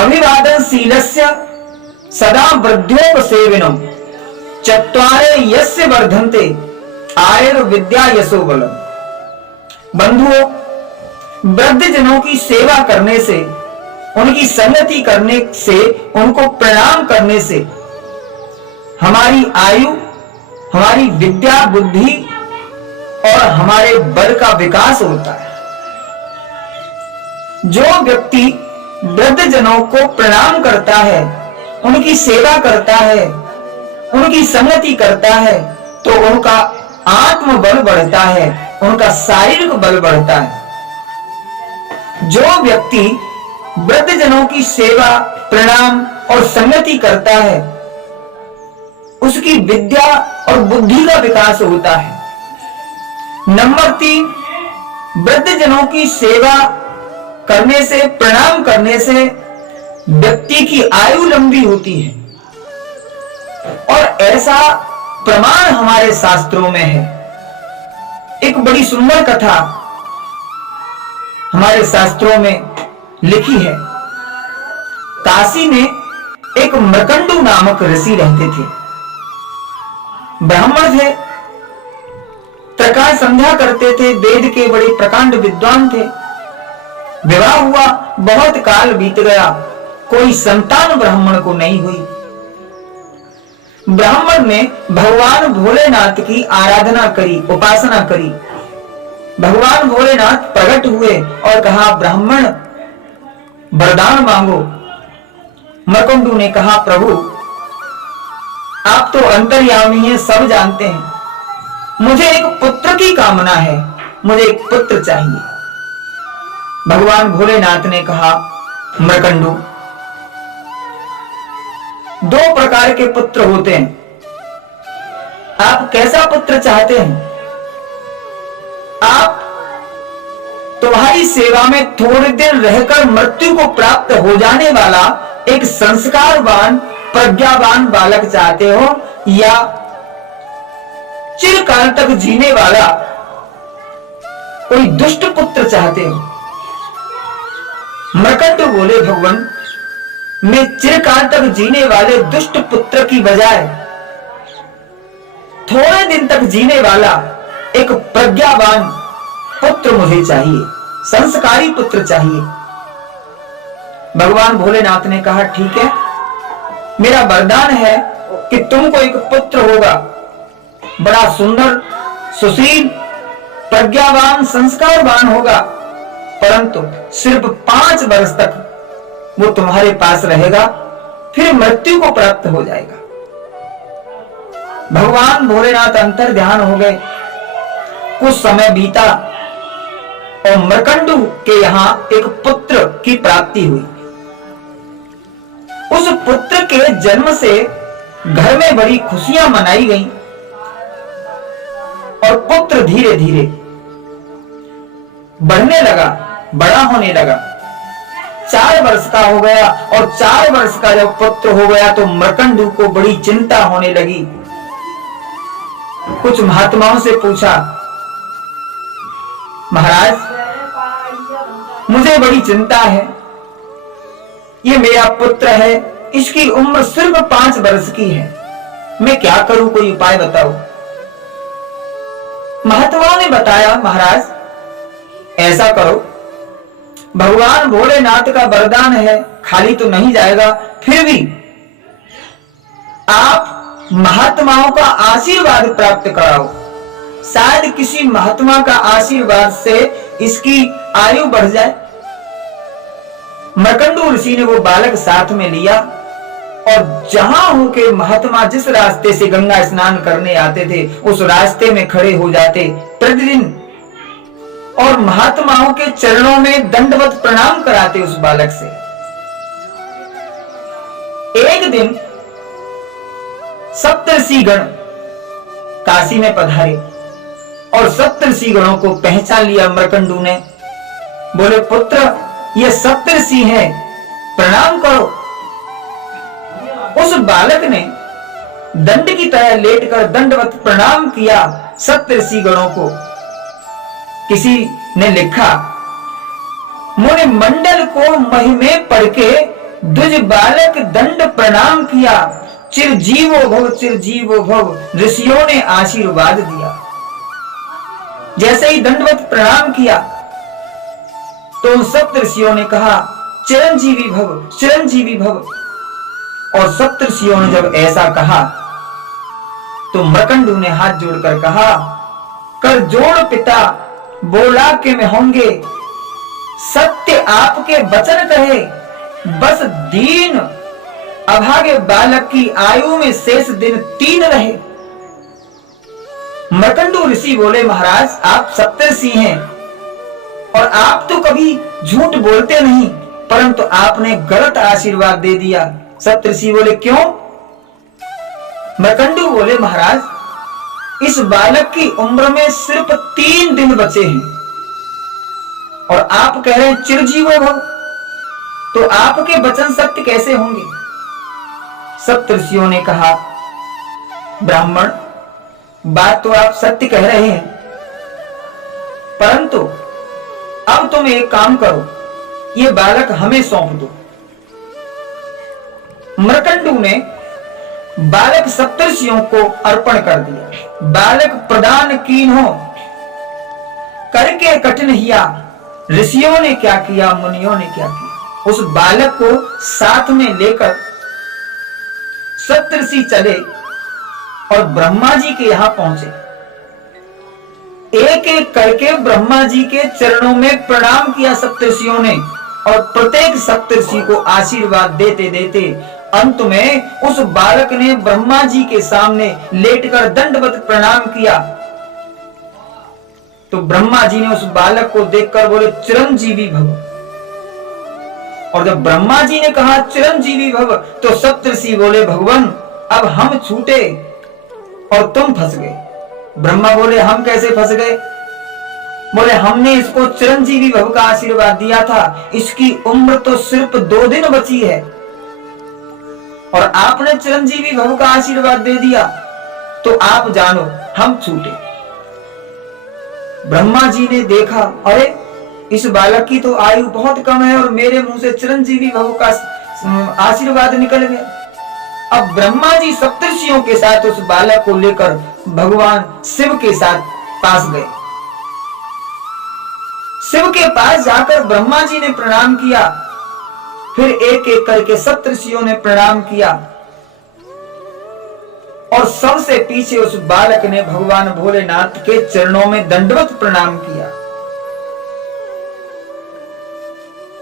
अभिवादनशीलस्य सदा वृद्धोपसेविनम् चत्वारे यस्य वर्धन्ते आयुर्विद्या यशो बलम्। बंधुओं, वृद्धजनों की सेवा करने से, उनकी संगति करने से, उनको प्रणाम करने से हमारी आयु, हमारी विद्या, बुद्धि और हमारे बल का विकास होता है। जो व्यक्ति वृद्धजनों को प्रणाम करता है, उनकी सेवा करता है, उनकी संगति करता है, तो उनका आत्मबल बढ़ता है, उनका शारीरिक बल बढ़ता है। जो व्यक्ति वृद्धजनों की सेवा, प्रणाम और संगति करता है, उसकी विद्या और बुद्धि का विकास होता है। नंबर 3, वृद्धजनों की सेवा करने से, प्रणाम करने से व्यक्ति की आयु लंबी होती है और ऐसा प्रमाण हमारे शास्त्रों में है। एक बड़ी सुंदर कथा हमारे शास्त्रों में लिखी है। काशी में एक मृकंडू नामक ऋषि रहते थे। ब्राह्मण थे, त्रकाल संध्या करते थे, वेद के बड़े प्रकांड विद्वान थे। विवाह हुआ, बहुत काल बीत गया, कोई संतान ब्राह्मण को नहीं हुई। ब्राह्मण ने भगवान भोलेनाथ की आराधना करी, उपासना करी। भगवान भोलेनाथ प्रकट हुए और कहा, ब्राह्मण वरदान मांगो। मरकुंडू ने कहा, प्रभु आप तो अंतर्यामी हैं, सब जानते हैं, मुझे एक पुत्र की कामना है, मुझे एक पुत्र चाहिए। भगवान भोलेनाथ ने कहा, मरकंडू, 2 प्रकार के पुत्र होते हैं, आप कैसा पुत्र चाहते हैं? आप तुम्हारी सेवा में थोड़े दिन रहकर मृत्यु को प्राप्त हो जाने वाला एक संस्कारवान, प्रज्ञावान बालक चाहते हो, या चिरकाल तक जीने वाला कोई दुष्ट पुत्र चाहते हो? मरकंडू बोले, भगवान मैं चिरकाल तक जीने वाले दुष्ट पुत्र की बजाय थोड़े दिन तक जीने वाला एक प्रज्ञावान पुत्र मुझे चाहिए, संस्कारी पुत्र चाहिए। भगवान भोलेनाथ ने कहा, ठीक है, मेरा वरदान है कि तुमको एक पुत्र होगा, बड़ा सुंदर, सुशील, प्रज्ञावान, संस्कारवान होगा, परंतु सिर्फ 5 वर्ष तक वो तुम्हारे पास रहेगा, फिर मृत्यु को प्राप्त हो जाएगा। भगवान भोलेनाथ अंतर ध्यान हो गए। कुछ समय बीता और मरकंडू के यहां एक पुत्र की प्राप्ति हुई। उस पुत्र के जन्म से घर में बड़ी खुशियां मनाई गईं और पुत्र धीरे धीरे बढ़ने लगा, बड़ा होने लगा। 4 वर्ष का हो गया और 4 वर्ष का जब पुत्र हो गया तो मरकंडू को बड़ी चिंता होने लगी। कुछ महात्माओं से पूछा, महाराज मुझे बड़ी चिंता है, ये मेरा पुत्र है, इसकी उम्र सिर्फ 5 वर्ष की है, मैं क्या करूं, कोई उपाय बताओ। महात्माओं ने बताया, महाराज ऐसा करो, भगवान भोलेनाथ का वरदान है, खाली तो नहीं जाएगा, फिर भी आप महात्माओं का आशीर्वाद प्राप्त कराओ, शायद किसी महात्मा का आशीर्वाद से इसकी आयु बढ़ जाए। मरकंडू ऋषि ने वो बालक साथ में लिया और जहां होके महात्मा जिस रास्ते से गंगा स्नान करने आते थे उस रास्ते में खड़े हो जाते प्रतिदिन और महात्माओं के चरणों में दंडवत प्रणाम कराते उस बालक से। एक दिन सप्तऋषि गण काशी में पधारे और सप्तऋषि गणों को पहचान लिया मरकंडू ने। बोले, पुत्र ये सप्तऋषि हैं, प्रणाम करो। उस बालक ने दंड की तरह लेटकर दंडवत प्रणाम किया सप्तऋषि गणों को। किसी ने लिखा, मुनि मंडल को महिमे पढ़ के दुज बालक दंड प्रणाम किया, चिरजीवो भव ऋषियों ने आशीर्वाद दिया। जैसे ही दंडवत प्रणाम किया तो उन सप्त ऋषियों ने कहा चिरंजीवी भव, चिरंजीवी भव। और सप्त ऋषियों ने जब ऐसा कहा तो मृकंडू ने हाथ जोड़कर कहा, कर जोड़ पिता बोला कि मैं होंगे, सत्य आपके वचन कहे, बस दीन अभागे बालक की आयु में शेष दिन 3 रहे। मृकंडू ऋषि बोले, महाराज आप सप्तऋषि हैं और आप तो कभी झूठ बोलते नहीं, परंतु आपने गलत आशीर्वाद दे दिया। सप्तऋषि बोले, क्यों? मृकंडू बोले, महाराज इस बालक की उम्र में सिर्फ 3 दिन बचे हैं और आप कह रहे हैं चिरजीवो भव, तो आपके वचन सत्य कैसे होंगे? सप्तऋषियों ने कहा, ब्राह्मण बात तो आप सत्य कह रहे हैं, परंतु अब तुम एक काम करो, ये बालक हमें सौंप दो। मृकंडू ने बालक सप्तऋषियों को अर्पण कर दिया। बालक प्रदान कीन्हो करके कठिन हिया, ऋषियों ने क्या किया, मुनियों ने क्या किया। उस बालक को साथ में लेकर सप्तऋषि चले और ब्रह्मा जी के यहां पहुंचे। एक एक करके ब्रह्मा जी के चरणों में प्रणाम किया सप्तऋषियों ने, और प्रत्येक सप्तऋषि को आशीर्वाद देते देते अंत में उस बालक ने ब्रह्मा जी के सामने लेटकर दंडवत प्रणाम किया। तो ब्रह्मा जी ने उस बालक को देखकर बोले चिरंजीवी भव। और जब ब्रह्मा जी ने कहा चिरंजीवी भव तो सप्तऋषि बोले, भगवान अब हम छूटे और तुम फंस गए। ब्रह्मा बोले, हम कैसे फंस गए? बोले, हमने इसको चिरंजीवी भव का आशीर्वाद दिया था, इसकी उम्र तो सिर्फ 2 दिन बची है और आपने चिरंजीवी भव का आशीर्वाद दे दिया, तो आप जानो हम छूटे। ब्रह्मा जी ने देखा, अरे इस बालक की तो आयु बहुत कम है और मेरे मुंह से चिरंजीवी भव का आशीर्वाद निकल गया। अब ब्रह्मा जी सप्तऋषियों के साथ उस बालक को लेकर भगवान शिव के साथ पास गए। शिव के पास जाकर ब्रह्मा जी ने प्रणाम किया, फिर एक एक करके सप्तऋषियों ने प्रणाम किया और सबसे पीछे उस बालक ने भगवान भोलेनाथ के चरणों में दंडवत प्रणाम किया।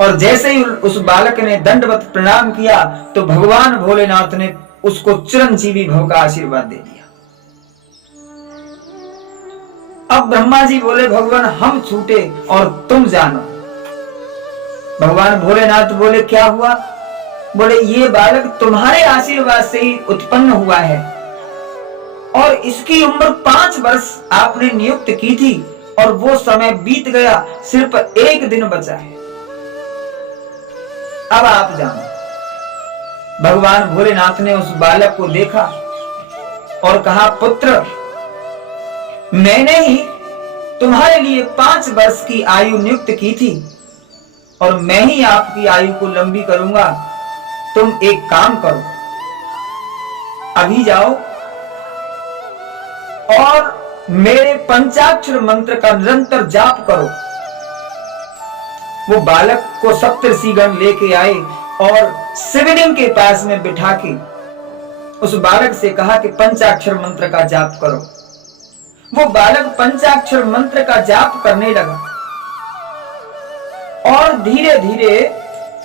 और जैसे ही उस बालक ने दंडवत प्रणाम किया तो भगवान भोलेनाथ ने उसको चिरंजीवी भव का आशीर्वाद दे दिया। अब ब्रह्मा जी बोले, भगवान हम छूटे और तुम जानो। भगवान भोलेनाथ बोले, क्या हुआ? बोले, ये बालक तुम्हारे आशीर्वाद से ही उत्पन्न हुआ है और इसकी उम्र 5 वर्ष आपने नियुक्त की थी और वो समय बीत गया, सिर्फ 1 दिन बचा है। अब आप जानो। भगवान भोलेनाथ ने उस बालक को देखा और कहा, पुत्र मैंने ही तुम्हारे लिए 5 वर्ष की आयु नियुक्त की थी और मैं ही आपकी आयु को लंबी करूंगा। तुम एक काम करो, अभी जाओ और मेरे पंचाक्षर मंत्र का निरंतर जाप करो। वो बालक को सप्तऋषिगण लेके आए और शिवलिंग के पास में बिठा के उस बालक से कहा कि पंचाक्षर मंत्र का जाप करो। वो बालक पंचाक्षर मंत्र का जाप करने लगा और धीरे धीरे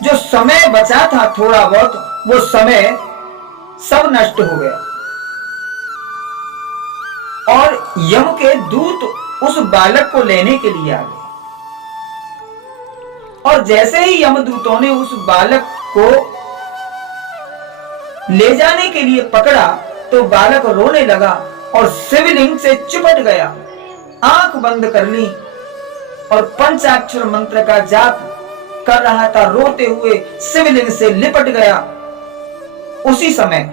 जो समय बचा था थोड़ा बहुत, वो समय सब नष्ट हो गया और यम के दूत उस बालक को लेने के लिए आ गए। और जैसे ही यमदूतों ने उस बालक को ले जाने के लिए पकड़ा तो बालक रोने लगा और शिवलिंग से चिपट गया, आंख बंद कर ली और पंचाक्षर मंत्र का जाप कर रहा था। रोते हुए शिवलिंग से लिपट गया। उसी समय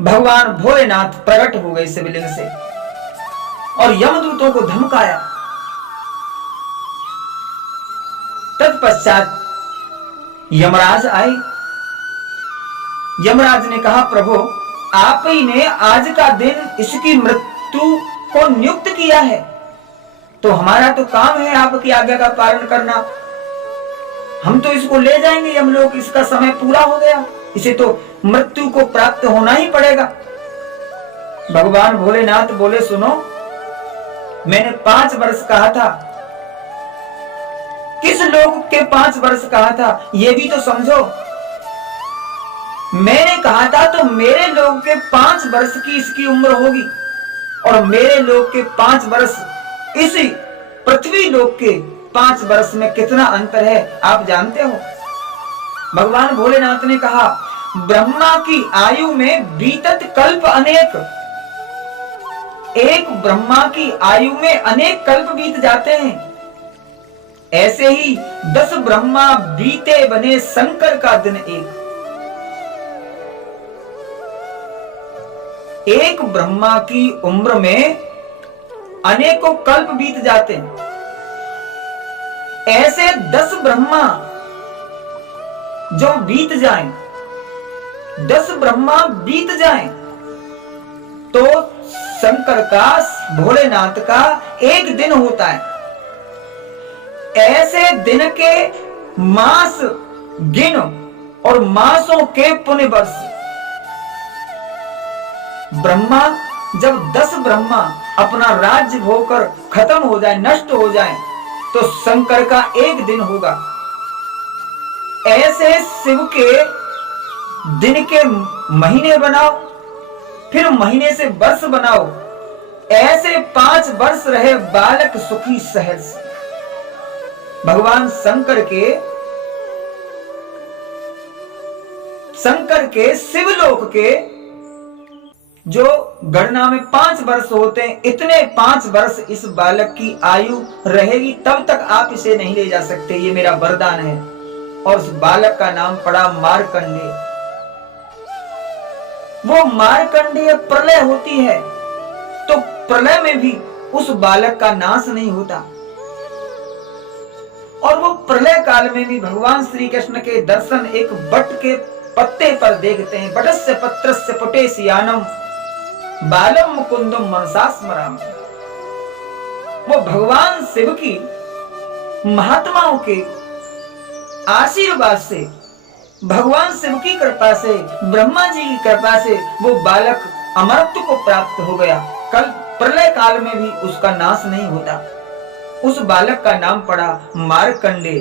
भगवान भोलेनाथ प्रकट हो गए शिवलिंग से और यमदूतों को धमकाया। तत्पश्चात यमराज आए यमराज ने कहा, प्रभु आप ही ने आज का दिन इसकी मृत्यु को नियुक्त किया है, तो हमारा तो काम है आपकी आज्ञा का पालन करना। हम तो इसको ले जाएंगे यमलोक, इसका समय पूरा हो गया, इसे तो मृत्यु को प्राप्त होना ही पड़ेगा। भगवान भोलेनाथ बोले, सुनो, मैंने 5 वर्ष कहा था, किस लोग के 5 वर्ष कहा था ये भी तो समझो। मैंने कहा था तो मेरे लोग के 5 वर्ष की इसकी उम्र होगी, और मेरे लोग के 5 वर्ष इसी पृथ्वी लोक के 5 वर्ष में कितना अंतर है आप जानते हो। भगवान भोलेनाथ ने कहा, ब्रह्मा की आयु में बीतत कल्प अनेक, एक ब्रह्मा की आयु में अनेक कल्प बीत जाते हैं, ऐसे ही 10 ब्रह्मा बीते बने शंकर का दिन एक ब्रह्मा की उम्र में अनेकों कल्प बीत जाते हैं, ऐसे 10 ब्रह्मा जो बीत जाएं, 10 ब्रह्मा बीत जाएं, तो शंकर का, भोलेनाथ का एक दिन होता है। ऐसे दिन के मास गिन और मासों के पुण्य वर्ष। ब्रह्मा जब 10 ब्रह्मा अपना राज्य भोगकर खत्म हो जाए, नष्ट हो जाए, तो शंकर का एक दिन होगा। ऐसे शिव के दिन के महीने बनाओ, फिर महीने से वर्ष बनाओ, ऐसे 5 वर्ष रहे बालक सुखी सहज। भगवान शंकर के शिवलोक के जो गणना में 5 वर्ष होते हैं, इतने 5 वर्ष इस बालक की आयु रहेगी, तब तक आप इसे नहीं ले जा सकते, ये मेरा वरदान है। और उस बालक का नाम पड़ा मार्कंडेय। वो मार्कंडेय प्रलय होती है तो प्रलय में भी उस बालक का नाश नहीं होता, और वो प्रलय काल में भी भगवान श्री कृष्ण के दर्शन एक बट के पत्ते पर देखते हैं। बटस्य पत्रस्य पुटेशयानम बालम मुकुंदम मनसा स्मराम। वो भगवान शिव की महात्माओं के आशीर्वाद से, भगवान शिव की कृपा से, ब्रह्मा जी की कृपा से वो बालक अमरत्व को प्राप्त हो गया। कल प्रलय काल में भी उसका नाश नहीं होता। उस बालक का नाम पड़ा मार्कंडेय।